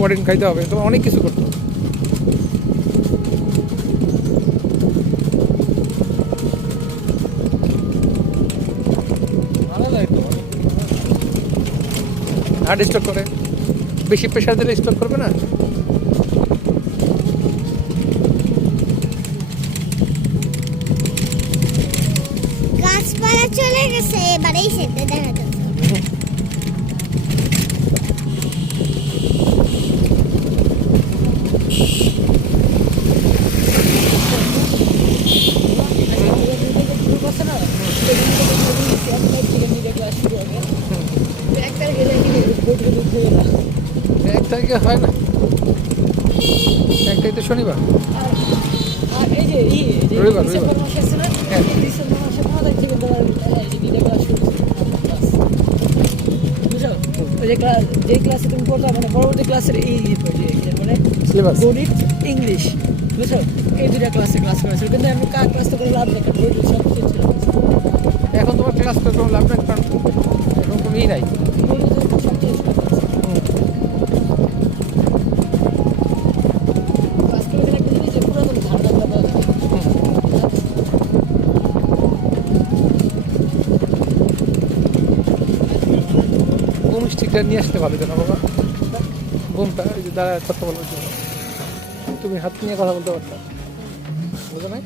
Modern খাইতে হবে, তোমার অনেক কিছু করতে হবে। হার্ড স্টক করে, বেশি প্রেশার দিলে স্টক করবে না। গাছপালা চলে গেছে, এবারেই সেটা দেখা যাচ্ছে। এক তারিখে হয় না, এক তারিখ তো শনিবার, রবিবার রবিবার। হ্যাঁ যে ক্লাসে তুমি পড়তো মানে পরবর্তী ক্লাসের এই মানে সিলেবাস গণিত ইংলিশ বুঝছো, এই দুইটা ক্লাস করেছিল, কিন্তু আমি ক্লাস তো করে লাভ নেই, কারণ বই সব কিছু ছিল। এখন তোমার ক্লাস করে কোনো লাভ নেই, কারণ এখন কোনো ই নাই। সব চেঞ্জ করে ক্লাস করে গেলে একটা জিনিস যে পুরাতন ধারণা পাওয়া যায়। বুম স্টিকটা নিয়ে আসতে পারবে না বাবা, বুমটা এই যে দাঁড়ায় কথা বলার জন্য, তুমি হাত নিয়ে কথা বলতে পারতাম, বুঝো নাই?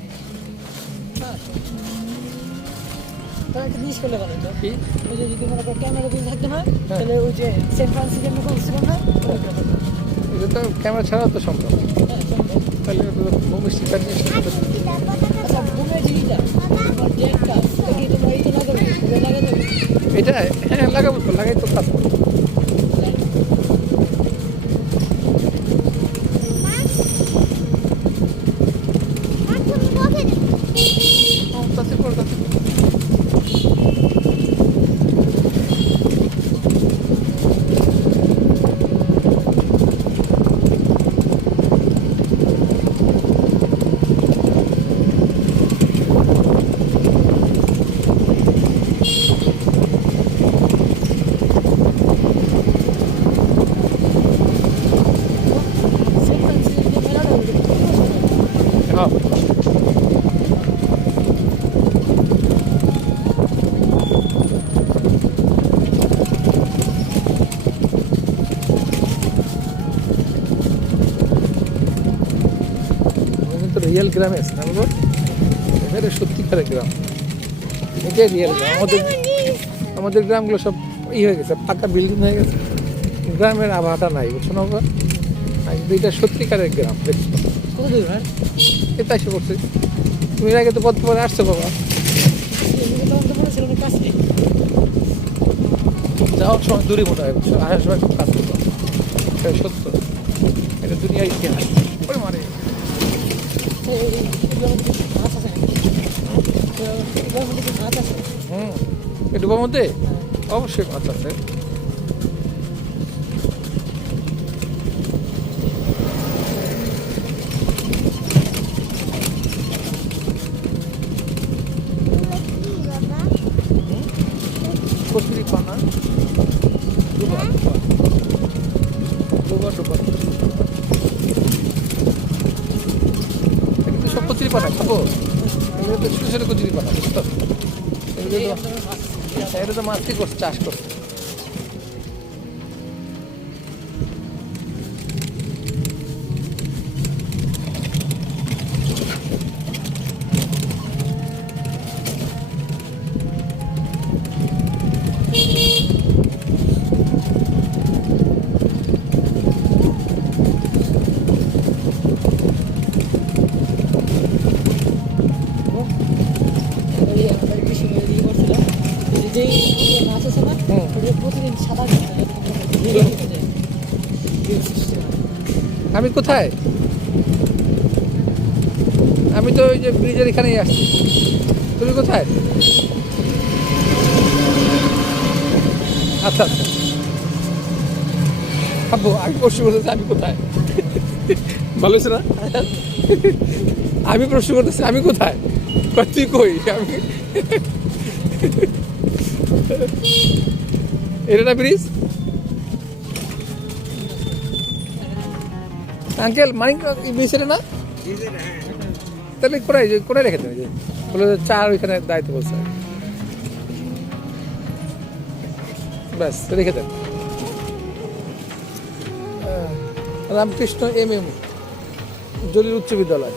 তাহলে একটা জিনিস করলে ভালো হতো, কি ওই যে যদি মনে করো ক্যামেরা যদি থাকতো না, তাহলে ওই যে সেন্ট ফ্রান্সিসের মতো ছিল না, এটা তো ক্যামেরা ছাড়াও তো সম্ভব, তাহলে বুম স্টিকটা নিয়ে আসতে পারবে। আচ্ছা ঘুমের জিনিসটা তোমার ডেটটা এটা কি তোমরা এই তো লাগাবে, ঘুমে লাগাতে হবে? এটা হ্যাঁ লাগাবো তো, লাগাই তো কাজ করবো। তাতে করে তাতে সেন্ট ফ্রান্সিসের যে মেলাটা ওটা কি হ্যাঁ। কিন্তু রিয়েল গ্রামে আছে না বলবো, এটা সত্যিকারের গ্রাম, এটাই রিয়েল গ্রাম। আমাদের গ্রামগুলো সব ই হয়ে গেছে, পাকা বিল্ডিং হয়ে গেছে, গ্রামের আবহাওয়াটা নাই, বুঝছো না বাবা? আর এটা সত্যিকারের গ্রাম, দেখছো কত দূর হয়? এটা এসে করছে। তুমি এর আগে তো পথ পরে আসছো বাবা, তখন তো মনে ছিল অনেক কাছে। যাওয়ার সময় দূরে মনে হয়, বুঝছো, আসার সময় খুব কাজ করতো, এটা সত্য, এটা দুনিয়ার ইতিহাস। ওরে মারে এগুলোর মধ্যে কিছু গাছ আছে নাকি? এগুলোর মধ্যে কিছু গাছ আছে? হুম, এই ডুবার মধ্যে অবশ্যই মাছ আছে। কচুরি পানা, ডুবা ডুবা ডুবা ডুবা, কিন্তু সব কচুরি পানা খাবো, এগুলো তো ছোটো ছোটো কচুরি পানা, বুঝতো? এগুলো তো এটা তো মাছই করছে, চাষ করছে। ওই আমাদের কৃষি করে দিয়ে করছিলাম, যেই মাছ আছে না, ওটা প্রতিদিন সাদা করতে হয়, আমি কোথায়? আমি তো ওই যে ব্রিজের এখানেই আসছি, তুমি কোথায়? আচ্ছা আচ্ছা, আব্বু আমি প্রশ্ন করতেছি আমি কোথায়? ভালো হয়েছে না? আমি প্রশ্ন করতেছি আমি কোথায়, কই তুই কই? আমি এটা না ব্রিজ? আঙ্কেল মানিক বিষয়টা না তাহলে কোথায় রেখে দেন বলে যে চার ওইখানে দায়িত্ব বলছে ব্যাস রেখে দেন রামকৃষ্ণ MM জলিল উচ্চ বিদ্যালয়